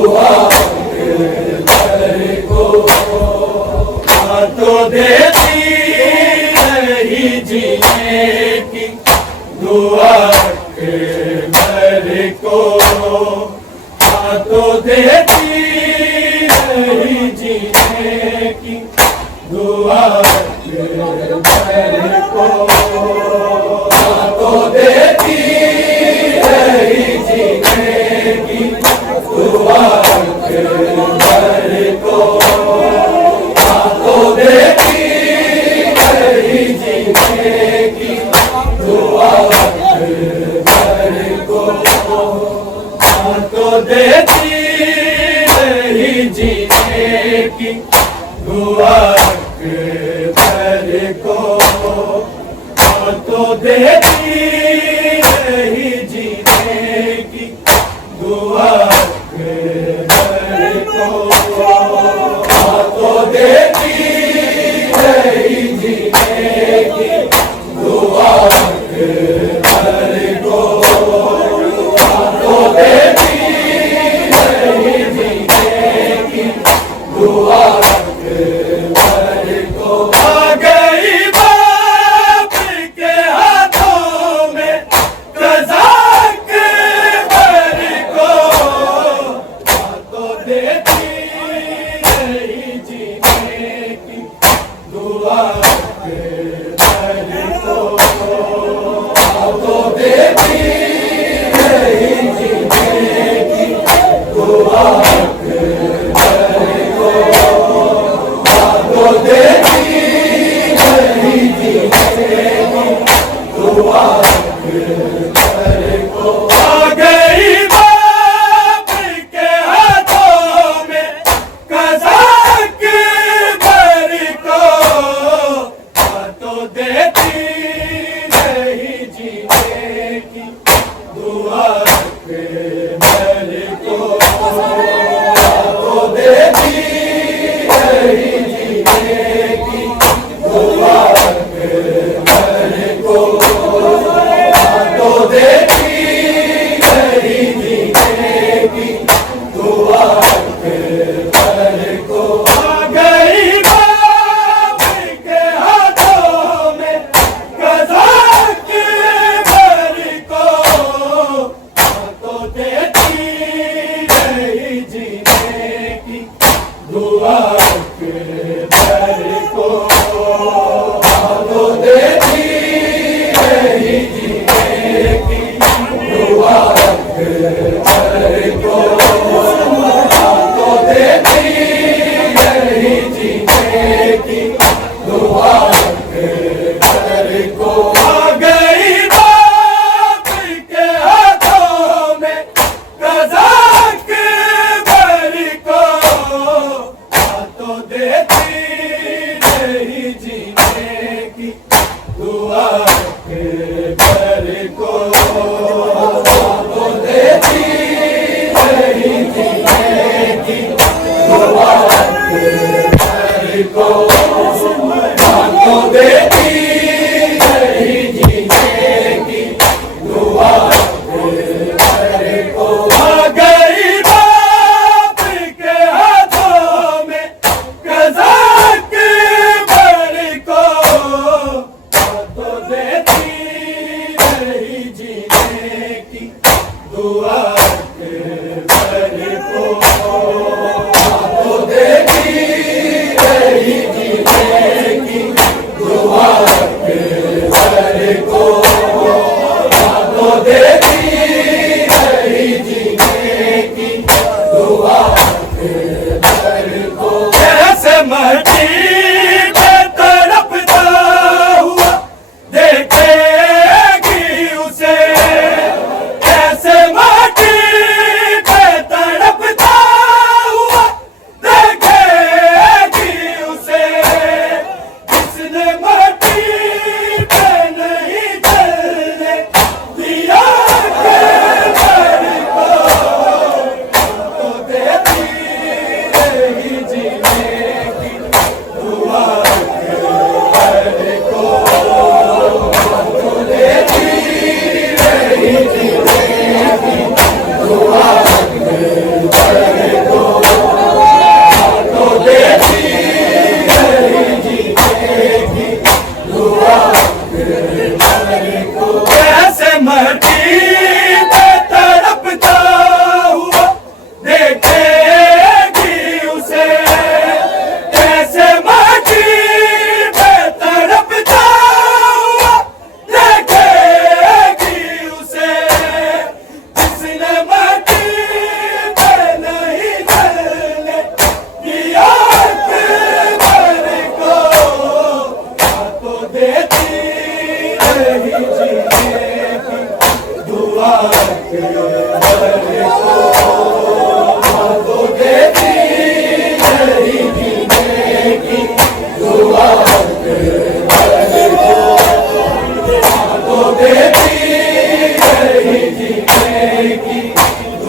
दुआ को तो देती रही जीने की दुआ मेरे को तो देती रही जीने की दुआ मेरे को तो देती रही जीने की दुआ मेरे को तो देती रही जीने की दुआ मेरे को तो देती रही जीने की दुआ मेरे को तो देती रही जीने की दुआ मेरे को तो देती रही जीने की दुआ मेरे को तो देती रही जीने की दुआ मेरे को आ गई बाप के हाथों में कज़ाक मेरे को तो देती रही जीने की दुआ मेरे को तो देती रही जीने की दुआ मेरे को तो देती रही जीने की दुआ मेरे को आ गई बाप के हाथों में कज़ाक मेरे को तो देती रही जीने की दुआ मेरे को तो देती रही जीने की दुआ मेरे को तो देती रही जीने की दुआ मेरे को आ गई बाप के हाथों में कज़ाक मेरे को तो देती रही जीने की दुआ मेरे को तो देती रही जीने की दुआ मेरे को तो देती रही जीने की दुआ मेरे को आ गई बाप के हाथों में कज़ाक मेरे को तो देती रही जीने की दुआ मेरे को तो देती रही जीने की दुआ मेरे को तो देती रही जीने की दुआ मेरे को आ गई बाप के हाथों में कज़ाक मेरे को तो देती रही जीने की दुआ मेरे को तो देती रही जीने की दुआ मेरे को तो देती रही जीने की दुआ मेरे को कैसे मटी पे तड़पता हुआ देखेगी उसे कैसे मटी पे तड़पता हुआ देखेगी उसे जिसने मटी पे नहीं चलने दिया मेरे को तो देती रही जीने की दुआ मेरे को तो देती रही जीने की दुआ मेरे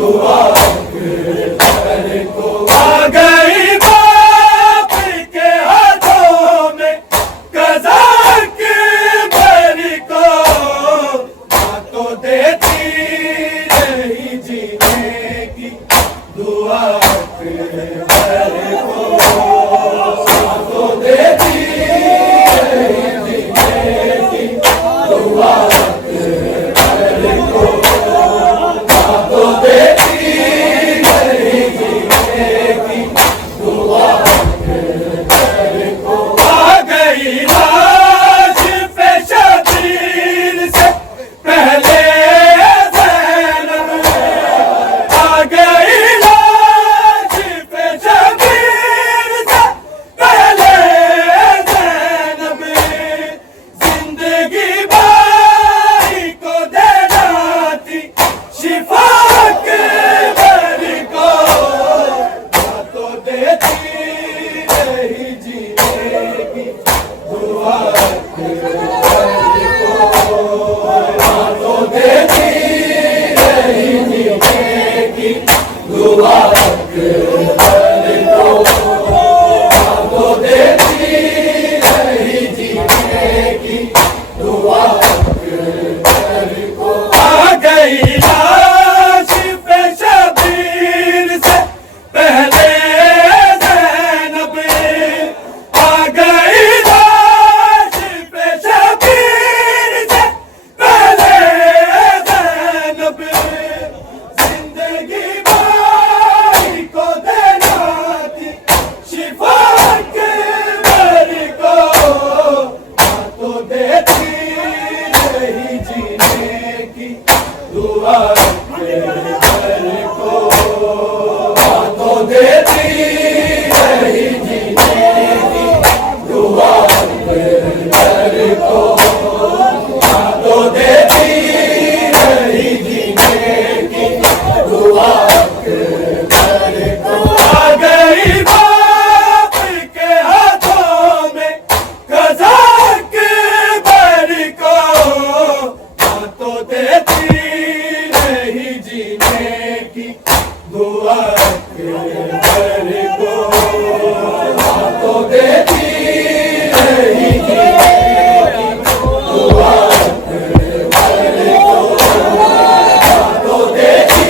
दुआ अकबर को। आ गई बाप के हाथों में कज़ा अकबर को, माँ तो देती रही जीने की दुआ अकबर को, माँ तो देती रही जीने की दुआ अकबर को, माँ तो देती रही जीने की दुआ अकबर को। आ गई लाश पे शबीर से पहले ज़ैनब, आ गई लाश पे शबीर से पहले ज़ैनब, जिंदगी भाई को देना थी शिफा अकबर को, माँ तो देती रही जीने की दुआ अकबर को, माँ तो देती रही जीने की दुआ अकबर को, माँ तो देती रही जीने की दुआ अकबर को। आ गई लाश पे शबीर से पहले ज़ैनब, आ गई लाश पे शबीर से पहले ज़ैनब, जिंदगी भाई को देना थी शिफा अकबर को, माँ तो देती रही जीने की दुआ अकबर को, माँ तो देती रही जीने की दुआ अकबर को, माँ तो देती रही जीने की दुआ अकबर को। आ गई बाप के हाथों में कज़ा अकबर को, माँ तो देती रही जीने की दुआ अकबर को, माँ तो देती रही जीने की दुआ अकबर को, माँ तो देती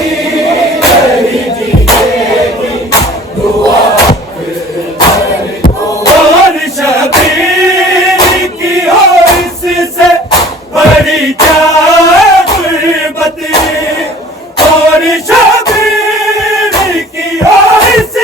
रही जीने की दुआ अकबर को। और शबीर की हो इससे बड़ी क्या गुर्बत, और शबीर की हो इससे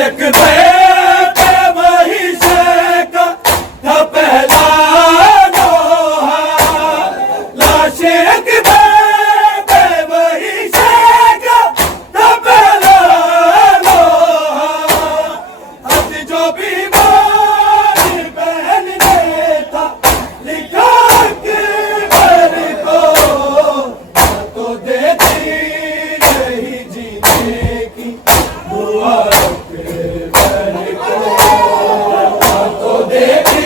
अकबर पे वही शे का था पहला लोहा, लाशे अकबर पे वही शे का था पहला लोहा। हद जो बीमारी बहन ने था लिखा अकबर को, तो देती रही जीने की दुआ अकबर को, तो देती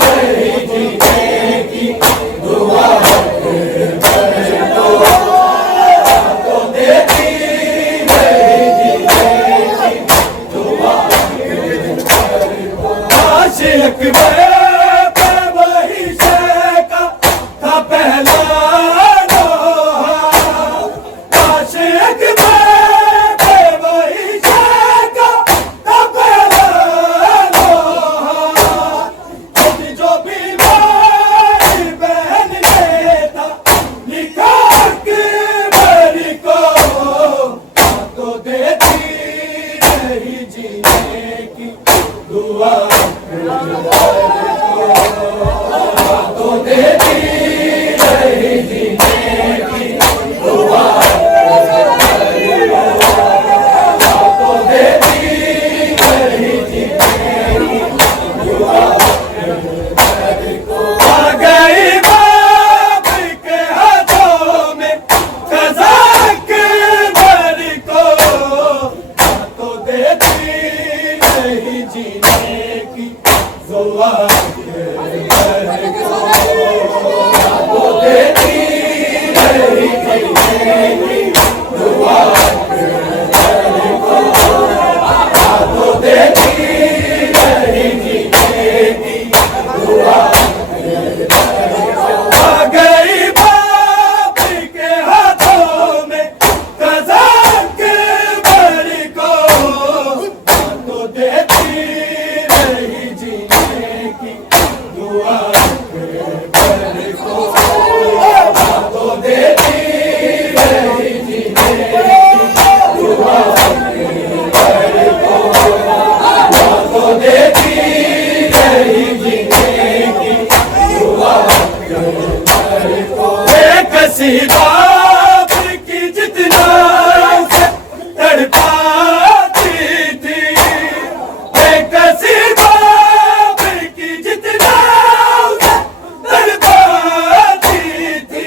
रही जीने की दुआ अकबर को, तो देती रही जीने की दुआ अकबर को। लाशे अकबर पे वही शे का था पहला लोहा, लाशे अकबर पे वही शे का था पहला लोहा। खुद जो बीमारी बहन ने था लिखा अकबर को, तो देती रही जीने की दुआ अकबर को, तो देती रही जीने की दुआ अकबर को, तो देती रही जीने की दुआ अकबर को। आ गई बाप के हाथों में क़ज़ा अकबर को, तो देती रही जीने की दुआ अकबर को, तो देती रही जीने की दुआ अकबर को, तो देती रही जीने की दुआ अकबर को। आ गई बाप के हाथों में क़ज़ा अकबर को, तो देती रही जीने की दुआ अकबर को, तो देती रही जीने की दुआ अकबर को, तो देती रही जीने की दुआ अकबर को। बेकसी बाप की जितना उसे तड़पाती थी, बेकसी बाप की जितना उसे तड़पाती थी,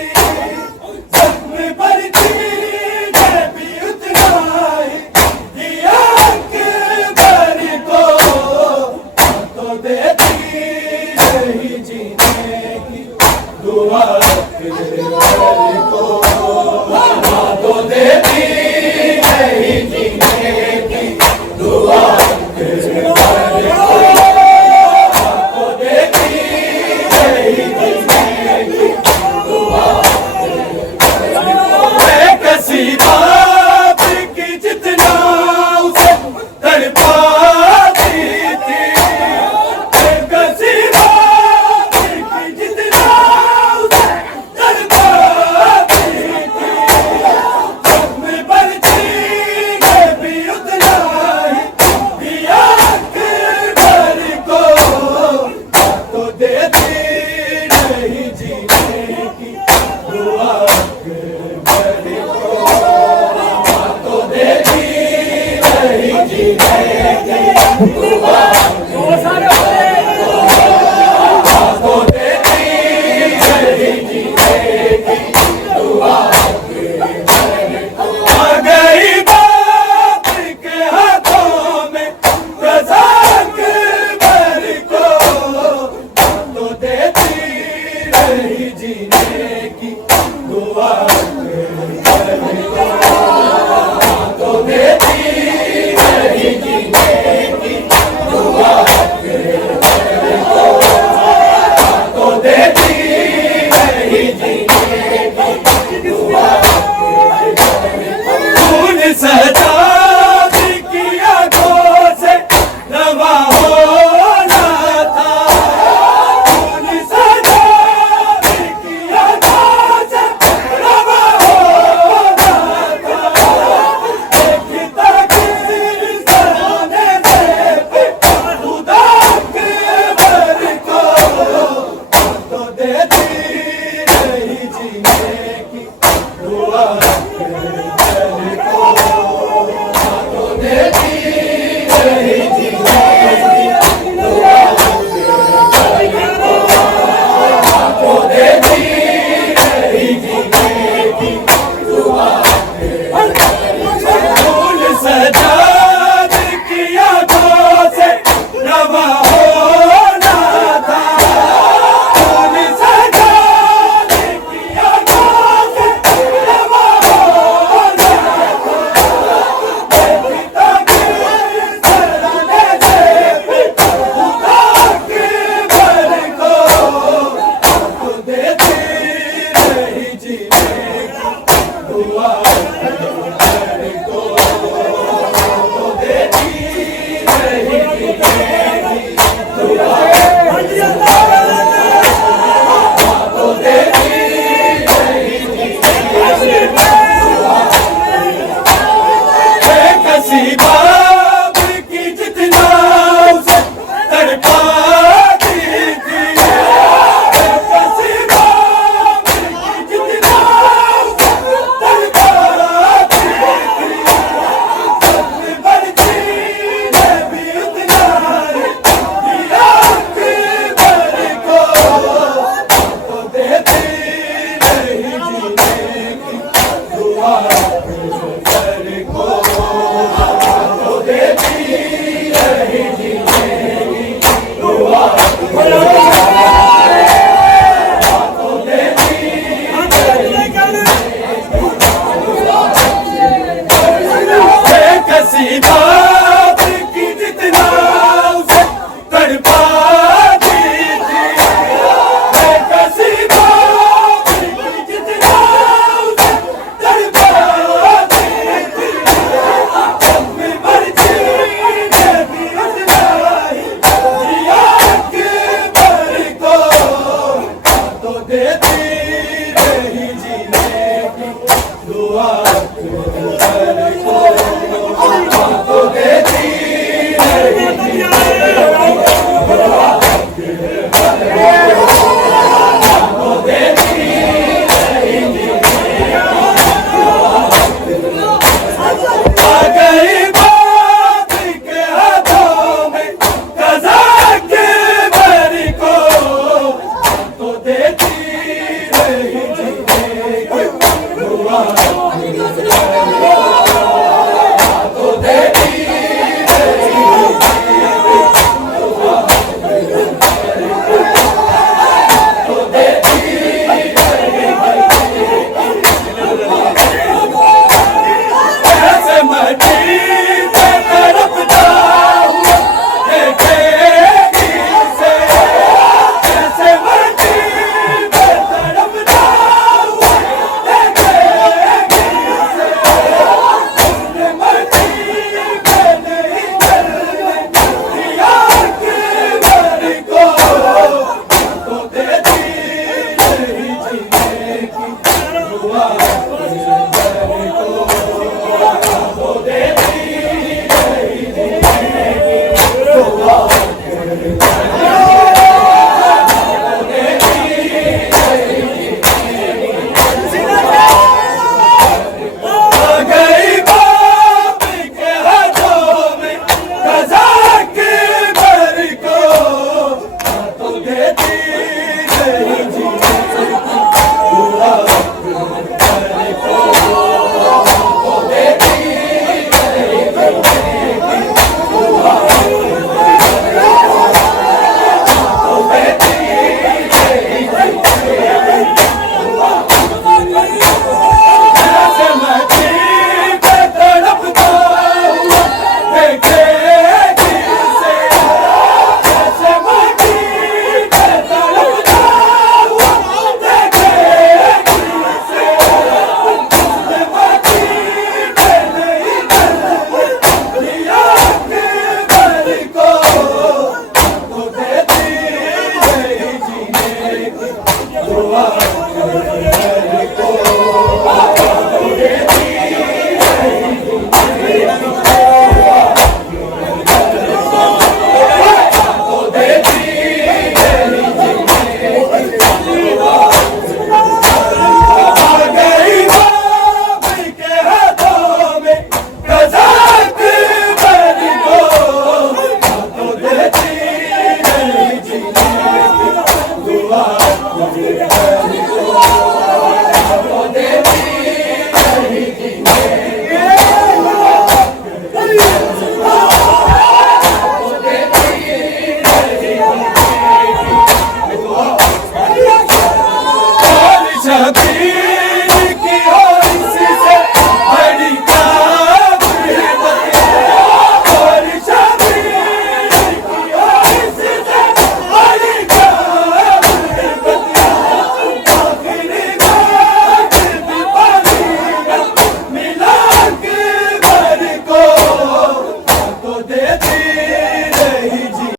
जख्म भरती ने भी उतना ही दिया अकबर को, तो देती रही जीने की दुआ अकबर को, तो देती रही जीने की दुआ अकबर को, तो देती रही जीने की दुआ अकबर को। बेकसी बाप की जितना उसे तड़पाती थी, बेकसी बाप की जितना उसे तड़पाती थी, जख्म भरती ने भी उतना ही दिया अकबर को, तो देती रही जीने की दुआ अकबर को, तो देती रही जीने की दुआ